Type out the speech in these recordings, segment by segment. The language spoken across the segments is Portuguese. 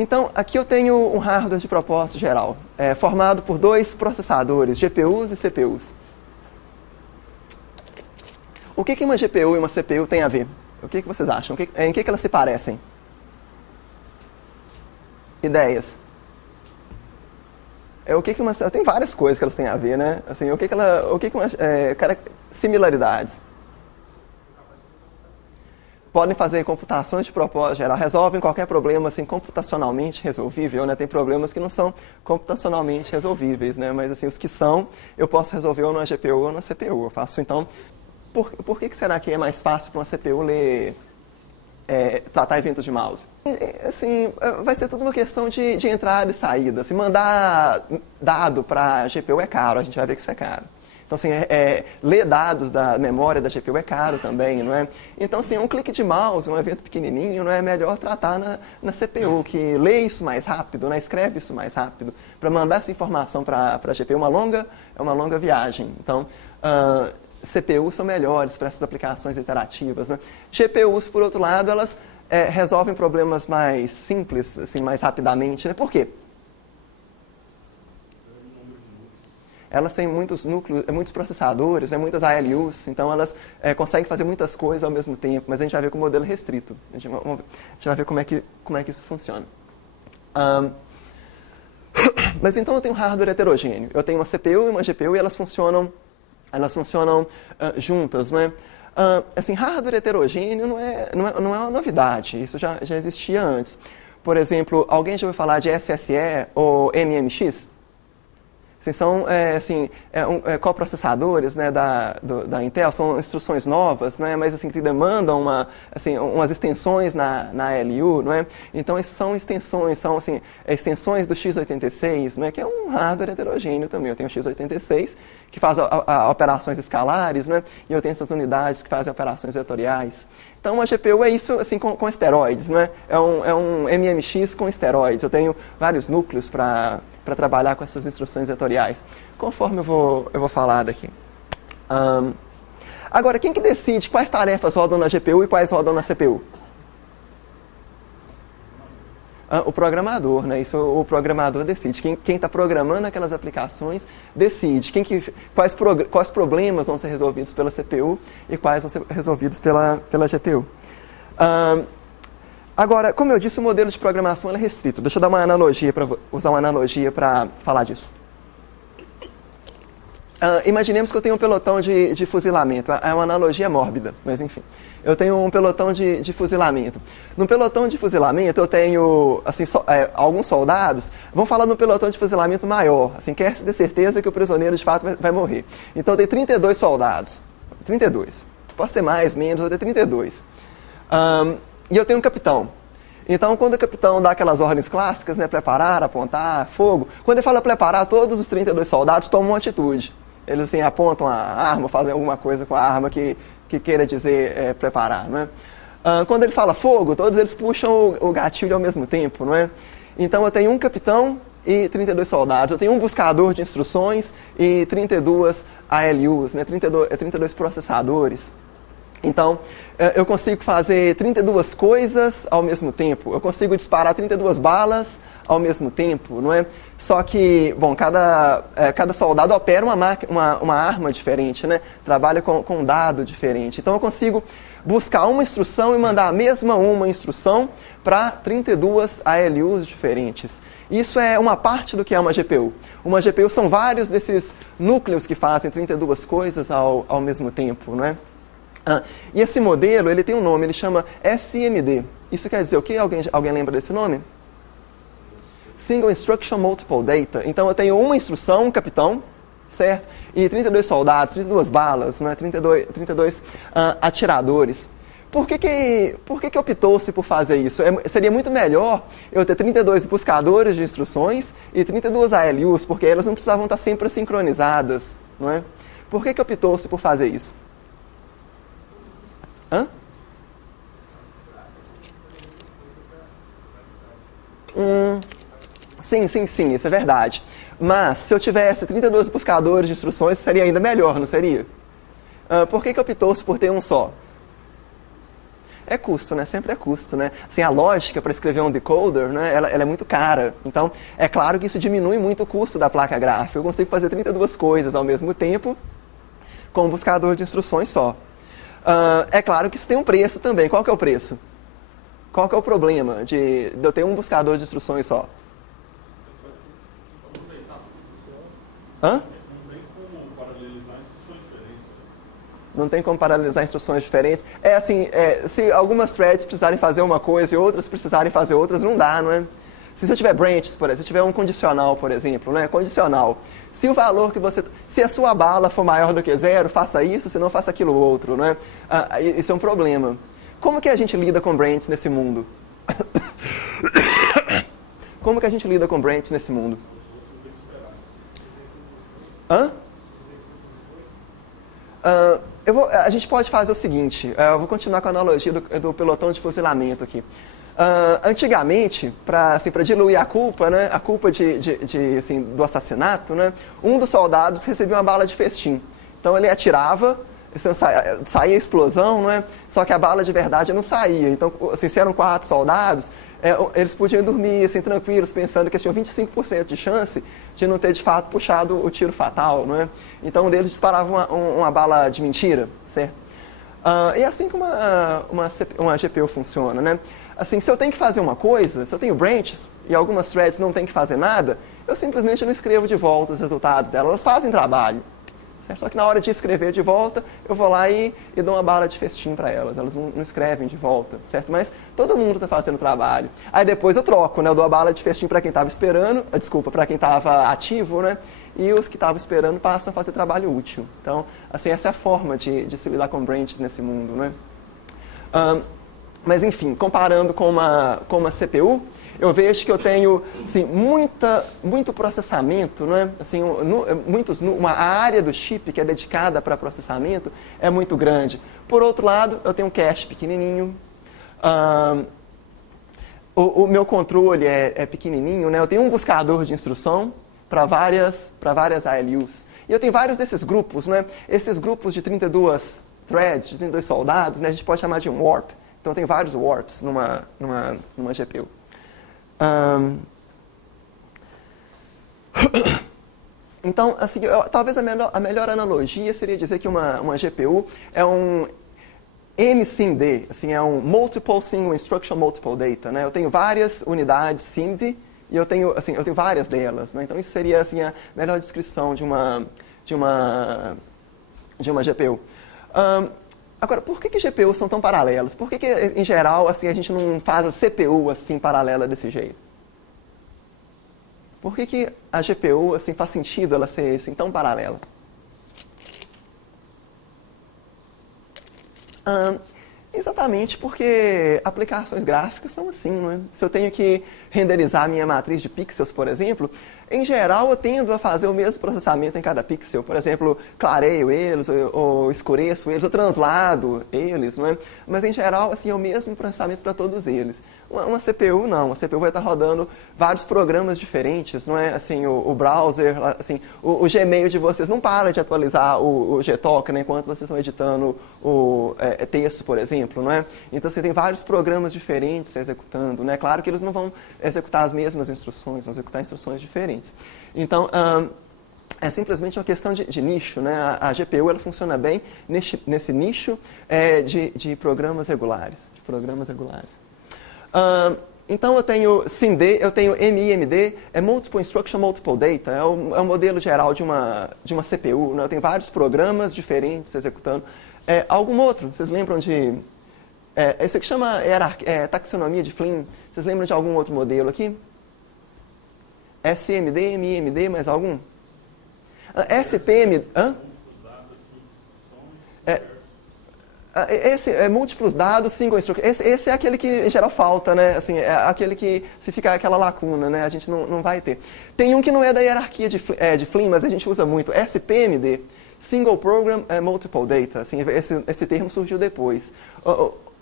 Então, aqui eu tenho um hardware de propósito geral, formado por dois processadores, GPUs e CPUs. O que uma GPU e uma CPU têm a ver? O que vocês acham? Em que elas se parecem? Ideias. Tem várias coisas que elas têm a ver, né? Assim, similaridades. Podem fazer computações de propósito geral, resolvem qualquer problema assim, computacionalmente resolvível, né? Tem problemas que não são computacionalmente resolvíveis, né? Mas assim, os que são, eu posso resolver ou numa GPU ou na CPU. Eu faço, então, por que será que é mais fácil para uma CPU tratar eventos de mouse? Assim, vai ser tudo uma questão de entrada e saída. Se mandar dado para a GPU é caro, a gente vai ver que isso é caro. Então, assim, ler dados da memória da GPU é caro também, não é? Então, assim, um clique de mouse, um evento pequenininho, não é melhor tratar na CPU, que lê isso mais rápido, né? Escreve isso mais rápido. Para mandar essa informação para a GPU é uma longa viagem. Então, CPUs são melhores para essas aplicações interativas, né? GPUs, por outro lado, elas resolvem problemas mais simples, assim, mais rapidamente, né? Por quê? Elas têm muitos núcleos, muitos processadores, né, muitas ALUs, então elas conseguem fazer muitas coisas ao mesmo tempo, mas a gente vai ver com o modelo restrito. A gente vai ver como é que isso funciona. Mas então eu tenho um hardware heterogêneo. Eu tenho uma CPU e uma GPU e elas funcionam juntas, não é? Assim, hardware heterogêneo não é uma novidade, isso já existia antes. Por exemplo, alguém já ouviu falar de SSE ou MMX? Assim, são coprocessadores, né, da Intel, são instruções novas, né, mas assim, que demandam umas extensões na ALU. Não é? Então, isso são extensões extensões do x86, né, que é um hardware heterogêneo também. Eu tenho o x86, que faz operações escalares, né, e eu tenho essas unidades que fazem operações vetoriais. Então, uma GPU é isso assim, com esteroides, né? É um MMX com esteroides. Eu tenho vários núcleos para trabalhar com essas instruções vetoriais, conforme eu vou falar daqui. Agora, quem que decide quais tarefas rodam na GPU e quais rodam na CPU? O programador, né? Isso o programador decide. Quem está programando aquelas aplicações decide quais problemas vão ser resolvidos pela CPU e quais vão ser resolvidos pela GPU. Agora, como eu disse, o modelo de programação é restrito. Deixa eu dar usar uma analogia para falar disso. Imaginemos que eu tenho um pelotão de fuzilamento. É uma analogia mórbida, mas enfim. Eu tenho um pelotão de fuzilamento. No pelotão de fuzilamento, eu tenho assim, alguns soldados. Vamos falar no pelotão de fuzilamento maior. Assim, quer-se ter certeza que o prisioneiro de fato vai morrer. Então, eu tenho 32 soldados. 32. Posso ter mais, menos, eu tenho 32. E eu tenho um capitão. Então, quando o capitão dá aquelas ordens clássicas, né, preparar, apontar, fogo, quando ele fala preparar, todos os 32 soldados tomam uma atitude. Eles assim, apontam a arma, fazem alguma coisa com a arma que queira dizer preparar. Não é? Quando ele fala fogo, todos eles puxam o gatilho ao mesmo tempo. Não é? Então, eu tenho um capitão e 32 soldados. Eu tenho um buscador de instruções e 32 ALUs, né, 32 processadores. Então, eu consigo fazer 32 coisas ao mesmo tempo. Eu consigo disparar 32 balas ao mesmo tempo, não é? Só que, bom, cada soldado opera uma arma diferente, né? Trabalha com um dado diferente. Então, eu consigo buscar uma instrução e mandar a mesma uma instrução para 32 ALUs diferentes. Isso é uma parte do que é uma GPU. Uma GPU são vários desses núcleos que fazem 32 coisas ao mesmo tempo, não é? E esse modelo, ele tem um nome, ele chama SMD. Isso quer dizer o quê? Alguém lembra desse nome? Single Instruction Multiple Data. Então, eu tenho uma instrução, um capitão, certo? E 32 soldados, 32 balas, né? 32 atiradores. Por que optou-se por fazer isso? Seria muito melhor eu ter 32 buscadores de instruções e 32 ALUs, porque elas não precisavam estar sempre sincronizadas, não é? Por que optou-se por fazer isso? Sim, isso é verdade. Mas, se eu tivesse 32 buscadores de instruções, seria ainda melhor, não seria? Por que optou-se por ter um só? É custo, né? Sempre é custo, né? Assim, a lógica para escrever um decoder, né? Ela é muito cara. Então, é claro que isso diminui muito o custo da placa gráfica. Eu consigo fazer 32 coisas ao mesmo tempo com um buscador de instruções só. É claro que isso tem um preço também. Qual que é o preço? Qual que é o problema de eu ter um buscador de instruções só? Hã? Não tem como paralelizar instruções diferentes. É assim, se algumas threads precisarem fazer uma coisa e outras precisarem fazer outras, não dá, não é? Se você tiver branches, por exemplo, se tiver um condicional, por exemplo, né? Condicional. Se o valor que você... Se a sua bala for maior do que 0, faça isso, senão faça aquilo outro, né? Isso é um problema. Como que a gente lida com branches nesse mundo? Como que a gente lida com branches nesse mundo? Hã? A gente pode fazer o seguinte, eu vou continuar com a analogia do pelotão de fuzilamento aqui. Antigamente, para assim, diluir a culpa, né, a culpa assim, do assassinato, né, um dos soldados recebia uma bala de festim. Então ele atirava, saía a explosão, né, só que a bala de verdade não saía. Então, assim, se eram 4 soldados, eles podiam dormir assim, tranquilos, pensando que eles tinham 25% de chance de não ter de fato puxado o tiro fatal, não é? Então um deles disparava uma bala de mentira, certo? E assim que uma GPU funciona, né? Assim, se eu tenho que fazer uma coisa, se eu tenho branches e algumas threads não tem que fazer nada, eu simplesmente não escrevo de volta os resultados delas, elas fazem trabalho. Certo? Só que na hora de escrever de volta, eu vou lá e dou uma bala de festim para elas. Elas não escrevem de volta, certo? Mas todo mundo está fazendo trabalho. Aí depois eu troco, né? Eu dou a bala de festim para quem estava esperando, para quem estava ativo, né? E os que estavam esperando passam a fazer trabalho útil. Então, assim, essa é a forma de se lidar com branches nesse mundo, né? Mas, enfim, comparando com uma CPU, eu vejo que eu tenho assim, muito processamento, né? Assim, a área do chip que é dedicada para processamento é muito grande. Por outro lado, eu tenho um cache pequenininho. O meu controle é pequenininho, né? Eu tenho um buscador de instrução para várias ALUs. E eu tenho vários desses grupos, né? Esses grupos de 32 threads, de 32 soldados, né? A gente pode chamar de um warp. Então, eu tenho vários warps numa GPU. Então, assim, talvez a melhor analogia seria dizer que uma GPU é um MSIMD, assim, é um Multiple Single Instruction Multiple Data, né? Eu tenho várias unidades SIMD e eu tenho várias delas, né? Então, isso seria assim, a melhor descrição de uma GPU. Agora, por que GPUs são tão paralelas? Por que em geral, assim, a gente não faz a CPU assim, paralela desse jeito? Por que a GPU assim, faz sentido ela ser assim, tão paralela? Exatamente porque aplicações gráficas são assim, não é? Se eu tenho que renderizar minha matriz de pixels, por exemplo, em geral eu tendo a fazer o mesmo processamento em cada pixel. Por exemplo, clareio eles, ou escureço eles, ou translado eles, não é? Mas em geral, assim, é o mesmo processamento para todos eles. Uma CPU não, a CPU vai estar rodando vários programas diferentes, não é? Assim, o browser, assim, o Gmail de vocês não para de atualizar o Gtalk, né, enquanto vocês estão editando o texto, por exemplo, não é? Então você tem vários programas diferentes executando, né? Claro que eles não vão executar as mesmas instruções, vão executar instruções diferentes. Então, é simplesmente uma questão de nicho, né? A GPU ela funciona bem nesse nicho de programas regulares, então eu tenho SIMD, eu tenho MIMD, é Multiple Instruction Multiple Data, é o modelo geral de uma CPU, né? Eu tenho vários programas diferentes executando. Algum outro? Vocês lembram de... esse aqui chama taxonomia de Flynn. Vocês lembram de algum outro modelo aqui? SMD, MIMD, mais algum? SPM... Esse é múltiplos dados, single instruction. Esse é aquele que em geral falta, né? Assim, é aquele que se ficar aquela lacuna, né? A gente não vai ter. Tem um que não é da hierarquia de Flynn, mas a gente usa muito. SPMD, Single Program Multiple Data. Assim, esse termo surgiu depois.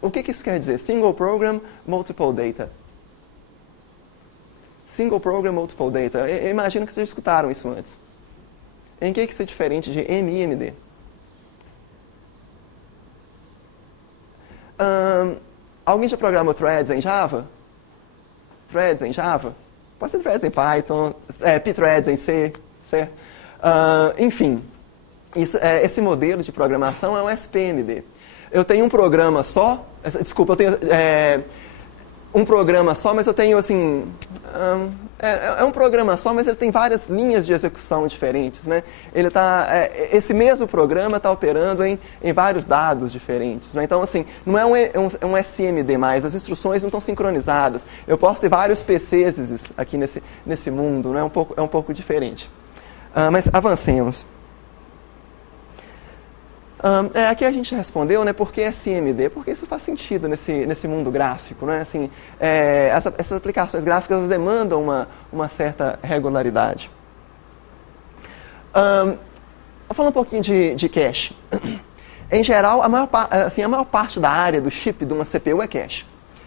O que isso quer dizer? Single Program Multiple Data. Single Program Multiple Data. Eu imagino que vocês já escutaram isso antes. Em que isso é diferente de MIMD? Alguém já programou threads em Java? Threads em Java? Pode ser threads em Python, pthreads em C, certo? Enfim, esse modelo de programação é um SPMD. Eu tenho um programa só, desculpa, eu tenho um programa só, mas eu tenho assim, é um programa só, mas ele tem várias linhas de execução diferentes, né? Esse mesmo programa está operando em vários dados diferentes, né? Então, assim, não é um SMD mais, as instruções não estão sincronizadas. Eu posso ter vários PCs aqui nesse mundo, né? É um pouco diferente. Mas avancemos. Aqui a gente respondeu, né, por que SMD? Porque isso faz sentido nesse mundo gráfico, né? Assim, essas aplicações gráficas demandam uma certa regularidade. Vou falar um pouquinho de cache. Em geral, a maior parte da área do chip de uma CPU é cache.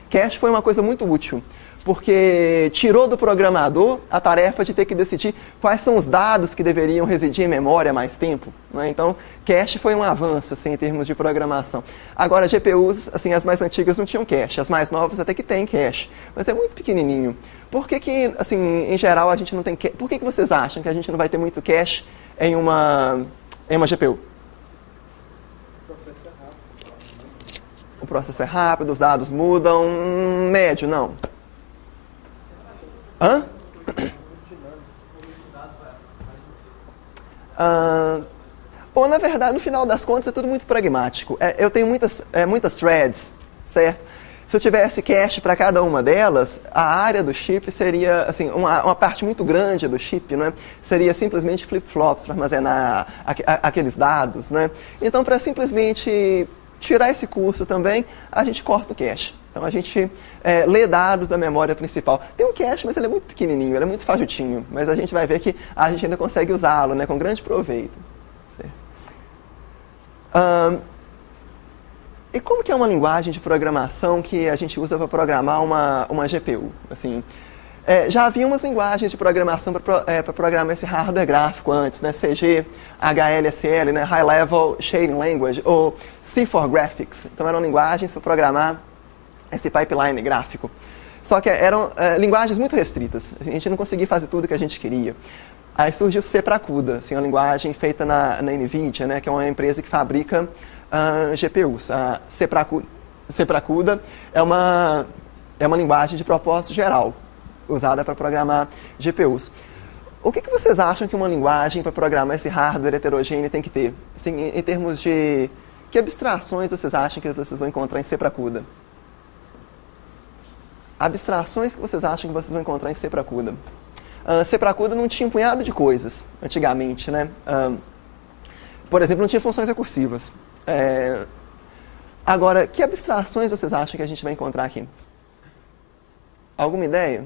Cache foi uma coisa muito útil, porque tirou do programador a tarefa de ter que decidir quais são os dados que deveriam residir em memória há mais tempo, né? Então, cache foi um avanço assim, em termos de programação. Agora, GPUs, assim, as mais antigas não tinham cache, as mais novas até que têm cache, mas é muito pequenininho. Por que assim, em geral, a gente não tem cache? Por que vocês acham que a gente não vai ter muito cache em uma GPU? O processo é rápido, os dados mudam, médio, não. Hã? Ou, na verdade, no final das contas, é tudo muito pragmático. Eu tenho muitas threads, certo? Se eu tivesse cache para cada uma delas, a área do chip seria, assim, uma parte muito grande do chip, né? Seria simplesmente flip-flops para armazenar aqueles dados, né? Então, para simplesmente tirar esse custo também, a gente corta o cache. Então, a gente lê dados da memória principal. Tem um cache, mas ele é muito pequenininho, ele é muito fajutinho. Mas a gente vai ver que a gente ainda consegue usá-lo, né, com grande proveito. E como que é uma linguagem de programação que a gente usa para programar uma GPU? Assim, já havia umas linguagens de programação para programar esse hardware gráfico antes, né? CG, HLSL, né? High Level Shading Language, ou C4Graphics. Então, eram linguagens para programar esse pipeline gráfico. Só que eram linguagens muito restritas. A gente não conseguia fazer tudo que a gente queria. Aí surgiu o C para CUDA, assim, uma linguagem feita na NVIDIA, né, que é uma empresa que fabrica GPUs. A C para CUDA é uma linguagem de propósito geral, usada para programar GPUs. O que vocês acham que uma linguagem para programar esse hardware heterogêneo tem que ter? Assim, em termos de... Que abstrações vocês acham que vocês vão encontrar em C para CUDA? Abstrações que vocês acham que vocês vão encontrar em C para CUDA? C para CUDA não tinha um punhado de coisas, antigamente, né? Por exemplo, não tinha funções recursivas. Agora, que abstrações vocês acham que a gente vai encontrar aqui? Alguma ideia?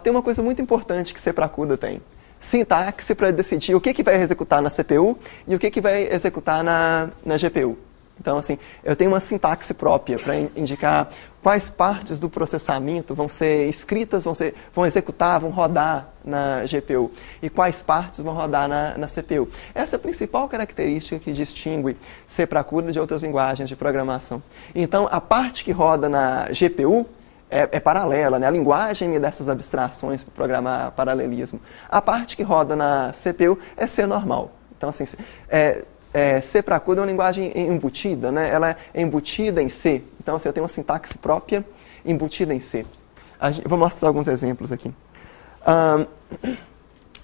Tem uma coisa muito importante que C para CUDA tem. Sintaxe para decidir o que vai executar na CPU e o que vai executar na GPU. Então, assim, eu tenho uma sintaxe própria para indicar quais partes do processamento vão ser escritas, vão executar, vão rodar na GPU e quais partes vão rodar na CPU. Essa é a principal característica que distingue C para CUDA de outras linguagens de programação. Então, a parte que roda na GPU é paralela, né? A linguagem me dá essas abstrações para programar paralelismo. A parte que roda na CPU é C normal. Então, assim, C para CUDA é uma linguagem embutida, né? Ela é embutida em C. Então, assim, eu tenho uma sintaxe própria embutida em C. Vou mostrar alguns exemplos aqui.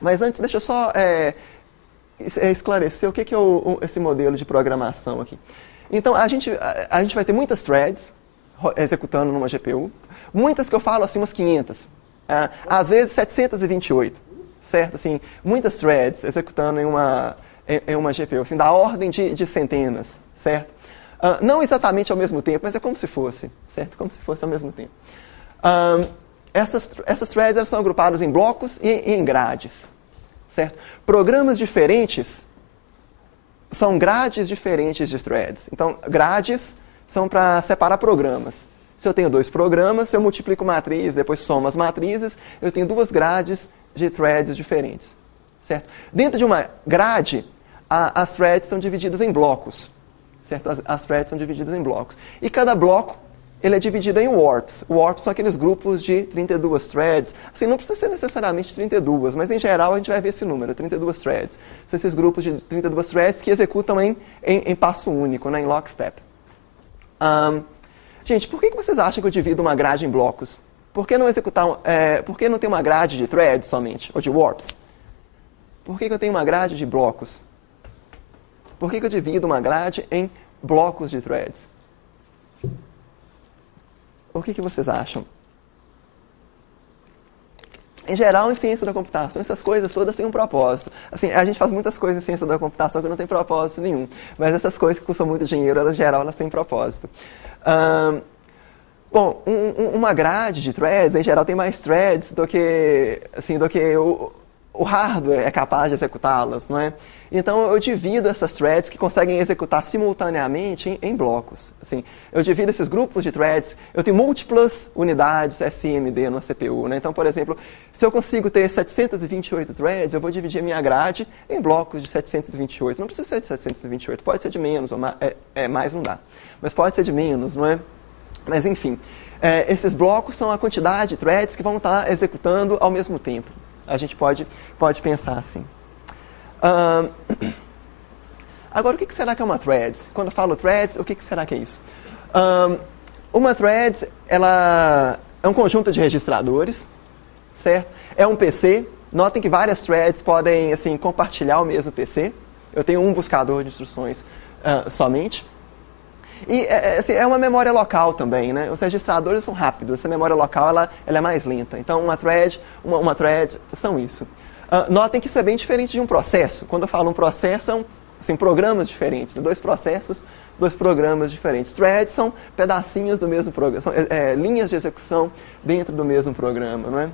Mas antes, deixa eu só esclarecer o que é esse modelo de programação aqui. Então, a gente vai ter muitas threads executando numa GPU. Muitas que eu falo, assim, umas 500. Às vezes, 728. Certo? Assim, muitas threads executando em uma GPU, assim, da ordem de centenas, certo? Não exatamente ao mesmo tempo, mas é como se fosse, certo? Como se fosse ao mesmo tempo. Essas threads elas são agrupadas em blocos e em grades, certo? Programas diferentes são grades diferentes de threads. Então, grades são para separar programas. Se eu tenho 2 programas, se eu multiplico matriz, depois somo as matrizes, eu tenho 2 grades de threads diferentes, certo? Dentro de uma grade, as threads são divididas em blocos, certo? As threads são divididas em blocos. E cada bloco ele é dividido em warps. Warps são aqueles grupos de 32 threads. Assim, não precisa ser necessariamente 32, mas em geral a gente vai ver esse número, 32 threads. São esses grupos de 32 threads que executam em passo único, né, em lockstep. Gente, por que vocês acham que eu divido uma grade em blocos? Por que não por que não ter uma grade de threads somente, ou de warps? Por que eu tenho uma grade de blocos? Por que eu divido uma grade em blocos de threads? O que vocês acham? Em geral, em ciência da computação, essas coisas todas têm um propósito. Assim, a gente faz muitas coisas em ciência da computação que não tem propósito nenhum. Mas essas coisas que custam muito dinheiro, elas, em geral, elas têm propósito. Bom, uma grade de threads, em geral, tem mais threads do que o hardware é capaz de executá-las, não é? Então, eu divido essas threads que conseguem executar simultaneamente em blocos. Assim, eu divido esses grupos de threads, eu tenho múltiplas unidades SMD na CPU, né? Então, por exemplo, se eu consigo ter 728 threads, eu vou dividir a minha grade em blocos de 728. Não precisa ser de 728, pode ser de menos, ou mais não dá. Mas pode ser de menos, não é? Mas, enfim, esses blocos são a quantidade de threads que vão estar executando ao mesmo tempo. A gente pode pensar assim. Agora, o que será que é uma thread? Quando eu falo threads, o que será que é isso? Uma thread, ela é um conjunto de registradores, certo? É um PC. Notem que várias threads podem assim, compartilhar o mesmo PC. Eu tenho um buscador de instruções somente. E assim, é uma memória local também, né? Os registradores são rápidos, essa memória local ela é mais lenta. Então, uma thread são isso. Notem que isso é bem diferente de um processo. Quando eu falo um processo, são assim, programas diferentes. Dois processos, dois programas diferentes. Threads são pedacinhos do mesmo programa, são linhas de execução dentro do mesmo programa, não é?